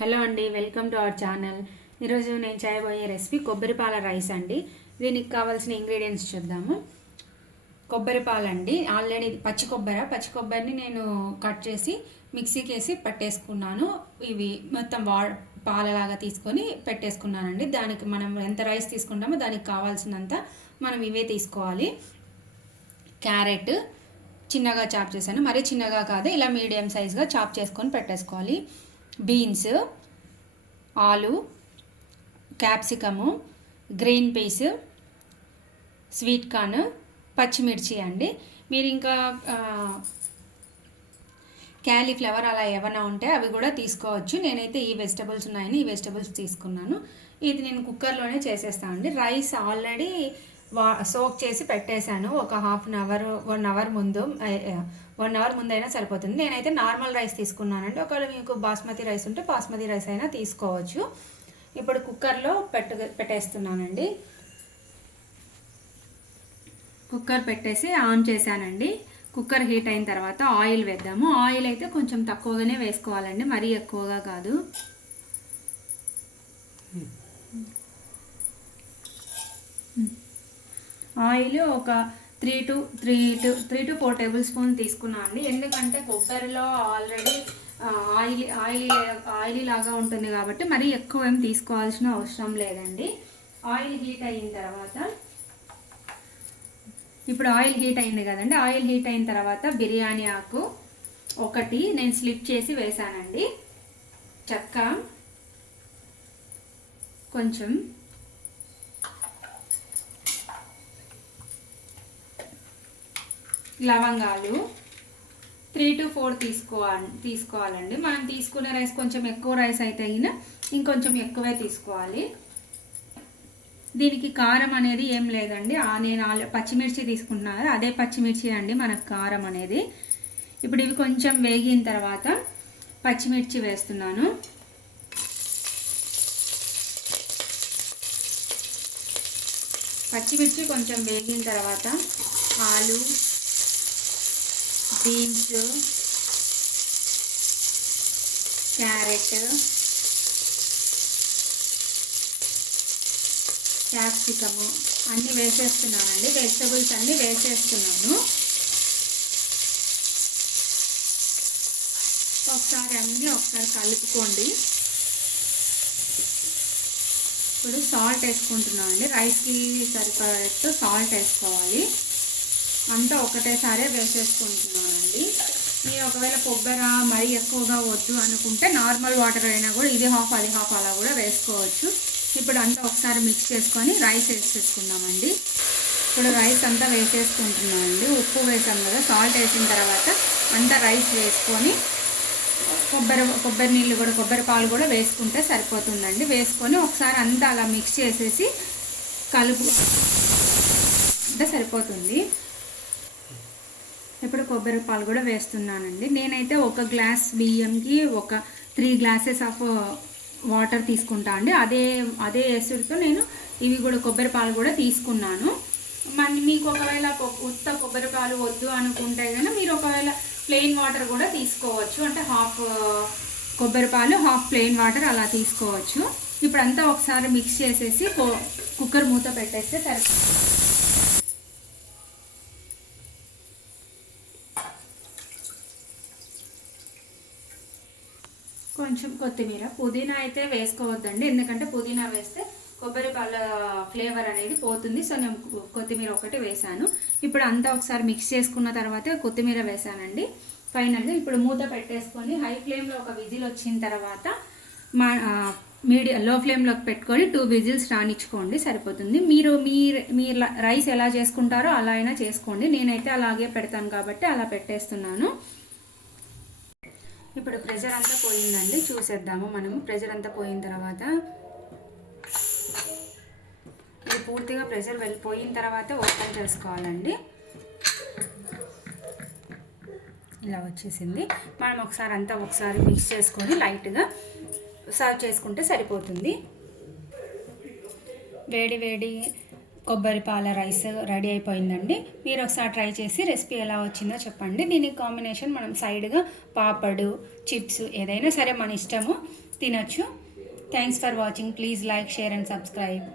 Hello అండి, welcome to our channel. ఈరోజు నేను చేయబోయే రెసిపీ కొబ్బరిపాల రైస్ అండి. దీనికి కావాల్సిన ఇంగ్రీడియంట్స్ చూద్దాము. కొబ్బరిపాలు అండి, ఆల్రెడీ పచ్చి కొబ్బరిని నేను కట్ చేసి మిక్సీకి వేసి పట్టేసుకున్నాను. ఇవి మొత్తం పాలలాగా తీసుకొని పెట్టేసుకున్నానండి. దానికి మనం ఎంత రైస్ తీసుకుంటామో దానికి కావాల్సినంత మనం ఇవే తీసుకోవాలి. క్యారెట్ చిన్నగా చాప్ చేశాను, మరీ చిన్నగా కాదు, ఇలా మీడియం సైజ్గా చాప్ చేసుకొని పెట్టేసుకోవాలి. బీన్స్, ఆలు, capsicum, green peas, sweet corn, పచ్చిమిర్చి అండి. మీరు ఇంకా క్యాలీఫ్లవర్ అలా ఏమైనా ఉంటే అవి కూడా తీసుకోవచ్చు. నేనైతే ఈ వెజిటబుల్స్ ఉన్నాయని ఈ వెజిటబుల్స్ తీసుకున్నాను. ఇది నేను కుక్కర్లోనే చేసేస్తాను అండి. రైస్ ఆల్రెడీ సోక్ చేసి పెట్టేశాను ఒక 1 అవర్ ముందు. 1 అవర్ ముందైనా సరిపోతుంది. నేనైతే నార్మల్ రైస్ తీసుకున్నానండి. ఒకవేళ మీకు బాస్మతి రైస్ ఉంటే బాస్మతి రైస్ అయినా తీసుకోవచ్చు. ఇప్పుడు కుక్కర్లో పెట్టేస్తున్నానండి. కుక్కర్ పెట్టేసి ఆన్ చేశానండి. కుక్కర్ హీట్ అయిన తర్వాత ఆయిల్ వేద్దాము. ఆయిల్ అయితే కొంచెం తక్కువగానే వేసుకోవాలండి, మరీ ఎక్కువగా కాదు. ఆయిల్ ఒక 3 to 4 టేబుల్ స్పూన్ తీసుకున్నాను అండి. ఎందుకంటే కొబ్బరిలో ఆల్రెడీ ఆయిలీ లాగా ఉంటుంది కాబట్టి మరీ ఎక్కువ ఏం తీసుకోవాల్సిన అవసరం లేదండి. ఆయిల్ హీట్ అయిన తర్వాత, ఇప్పుడు ఆయిల్ హీట్ అయింది కదండి. ఆయిల్ హీట్ అయిన తర్వాత బిర్యానీ ఆకు ఒకటి నేను స్లిప్ చేసి వేసానండి. చెక్క కొంచెం, లవంగాలు 3 to 4 తీసుకోవాలండి. మనం తీసుకునే రైస్ కొంచెం ఎక్కువ రైస్ అయితే అయినా ఇంకొంచెం ఎక్కువే తీసుకోవాలి. దీనికి కారం అనేది ఏం లేదండి. నేను పచ్చిమిర్చి తీసుకుంటున్నాను కదా, అదే పచ్చిమిర్చి అండి మనకు కారం అనేది. ఇప్పుడు ఇవి కొంచెం వేగిన తర్వాత పచ్చిమిర్చి వేస్తున్నాను. పచ్చిమిర్చి కొంచెం వేగిన తర్వాత ఆలు, బీన్స్, క్యారెట్, క్యాప్సికము అన్నీ వేసేస్తున్నానండి. వెజిటబుల్స్ అన్నీ వేసేస్తున్నాను. ఒకసారి కలుపుకోండి. ఇప్పుడు సాల్ట్ వేసుకుంటున్నాను అండి. రైస్కి సరిపడేట్టు సాల్ట్ వేసుకోవాలి. అంతా ఒకటేసారి వేసేసుకుంటున్నానండి. మీరు ఒకవేళ కొబ్బరి మరీ ఎక్కువగా వద్దు అనుకుంటే నార్మల్ వాటర్ అయినా కూడా ఇది హాఫ్ అది హాఫ్ అలా కూడా వేసుకోవచ్చు. ఇప్పుడు అంతా ఒకసారి మిక్స్ చేసుకొని రైస్ వేసేసుకుందామండి. ఇప్పుడు రైస్ అంతా వేసేసుకుంటున్నామండి. ఉప్పు వేసాం కదా, సాల్ట్ వేసిన తర్వాత అంతా రైస్ వేసుకొని కొబ్బరి నీళ్ళు కూడా, కొబ్బరి పాలు కూడా వేసుకుంటే సరిపోతుందండి. వేసుకొని ఒకసారి అంతా అలా మిక్స్ చేసేసి అంటే సరిపోతుంది. ఇప్పుడు కొబ్బరి పాలు కూడా వేస్తున్నానండి. నేనైతే ఒక గ్లాస్ బియ్యంకి ఒక 3 glasses ఆఫ్ వాటర్ తీసుకుంటా అండి. అదే ఎసురుతో నేను ఇవి కూడా కొబ్బరి పాలు కూడా తీసుకున్నాను. మీకు ఒకవేళ ఉత్త కొబ్బరి పాలు వద్దు అనుకుంటే కనుక మీరు ఒకవేళ ప్లెయిన్ వాటర్ కూడా తీసుకోవచ్చు. అంటే హాఫ్ కొబ్బరి పాలు హాఫ్ ప్లెయిన్ వాటర్ అలా తీసుకోవచ్చు. ఇప్పుడు అంతా ఒకసారి మిక్స్ చేసేసి కుక్కర్ మూత పెట్టేస్తే సరిపోతుంది. కొంచెం కొత్తిమీర, పుదీనా అయితే వేసుకోవద్దండి, ఎందుకంటే పుదీనా వేస్తే కొబ్బరి పాల ఫ్లేవర్ అనేది పోతుంది. సో నేను కొత్తిమీర ఒకటి వేసాను. ఇప్పుడు అంతా ఒకసారి మిక్స్ చేసుకున్న తర్వాత కొత్తిమీర వేసానండి ఫైనల్గా. ఇప్పుడు మూత పెట్టేసుకొని హై ఫ్లేమ్లో ఒక విజిల్ వచ్చిన తర్వాత లో ఫ్లేమ్లోకి పెట్టుకొని 2 విజిల్స్ రానిచ్చుకోండి, సరిపోతుంది. మీరు రైస్ ఎలా చేసుకుంటారో అలా అయినా చేసుకోండి. నేనైతే అలాగే పెడతాను కాబట్టి అలా పెట్టేస్తున్నాను. ఇప్పుడు ప్రెషర్ అంతా పోయిందండి, చూసేద్దాము మనము. ప్రెషర్ అంతా పోయిన తర్వాత ఇది పూర్తిగా ప్రెషర్ వెళ్ళిపోయిన తర్వాత ఓపెన్ చేసుకోవాలండి. ఇలా వచ్చేసింది. మనం ఒకసారి మిక్స్ చేసుకొని లైట్గా సర్వ్ చేసుకుంటే సరిపోతుంది. వేడి వేడి కొబ్బరి పాల రైస్ రెడీ అయిపోయిందండి. మీరు ఒకసారి ట్రై చేసి రెసిపీ ఎలా వచ్చిందో చెప్పండి. దీనికి కాంబినేషన్ మనం సైడ్గా పాపడు, చిప్స్ ఏదైనా సరే మన ఇష్టము. తినొచ్చు. Thanks for watching. Please like, share and subscribe.